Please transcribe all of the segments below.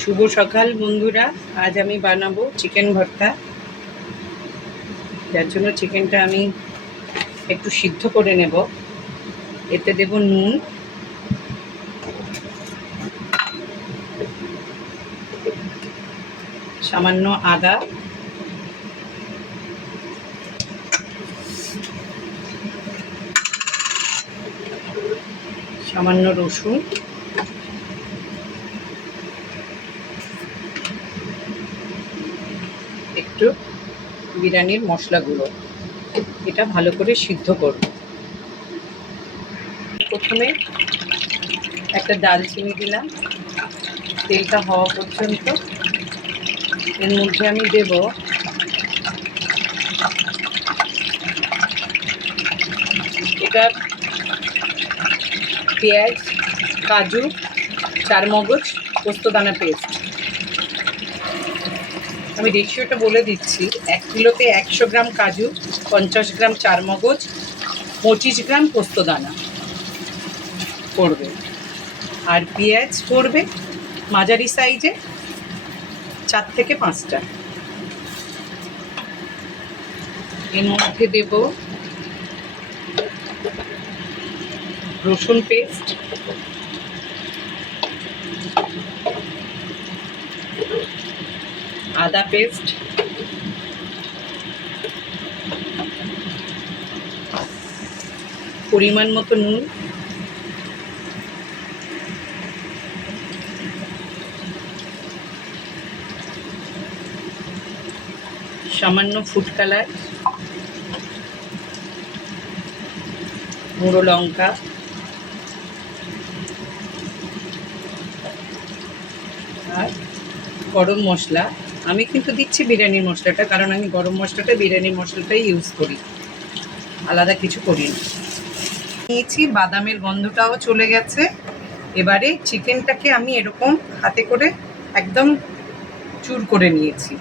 শুভ সকাল বন্ধুরা। আজ আমি বানাবো চিকেন ভর্তা। যার জন্য চিকেনটা আমি একটু সিদ্ধ করে নেব। এতে দেব নুন, সামান্য আদা, সামান্য রসুন, একটু বিরিয়ানির মশলা গুঁড়ো। এটা ভালো করে সিদ্ধ করব। প্রথমে একটা দালচিনি দিলাম, তেলটা হওয়া পর্যন্ত। এর মধ্যে আমি দেব এটা পেঁয়াজ, কাজু, চারমগজ, পোস্তদানা পেস্ট। আমি রেশিওটা বলে দিচ্ছি। 1 কিলোতে 100 গ্রাম কাজু, 50 গ্রাম চারমগজ, 25 গ্রাম পোস্তদানা পড়বে। আর পেঁয়াজ পড়বে মাঝারি সাইজে 4 থেকে 5টা। এর মধ্যে দেব রসুন পেস্ট, আদা পেস্ট, পরিমাণ মতো নুন, সামান্য ফুড কালার, গুঁড়ো লঙ্কা, আর গরম মশলা। আমি কিন্তু দিচ্ছি বিরিয়ানির মশলাটা, কারণ আমি গরম মশলাটা বিরিয়ানির মশলাটাই ইউজ করি, আলাদা কিছু করি না। নিয়েছি, বাদামের গন্ধটাও চলে গেছে। এবারে চিকেনটাকে আমি এরকম হাতে করে একদম চুর করে নিয়েছি।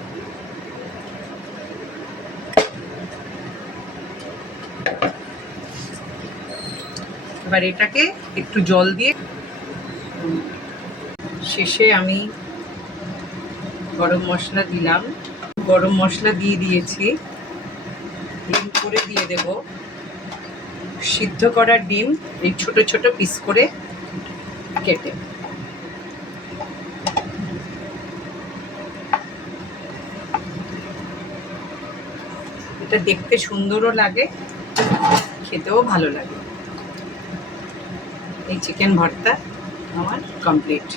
এবার এটাকে একটু জল দিয়ে, শেষে আমি গরম মশলা দিলাম। গরম মশলা দিয়ে দিয়েছি। ডিম করে দিয়ে দেব, সিদ্ধ করা ডিম এই ছোট ছোট পিস করে কেটে। এটা দেখতে সুন্দরও লাগে, খেতেও ভালো লাগে। এই চিকেন ভর্তা আমার কমপ্লিট।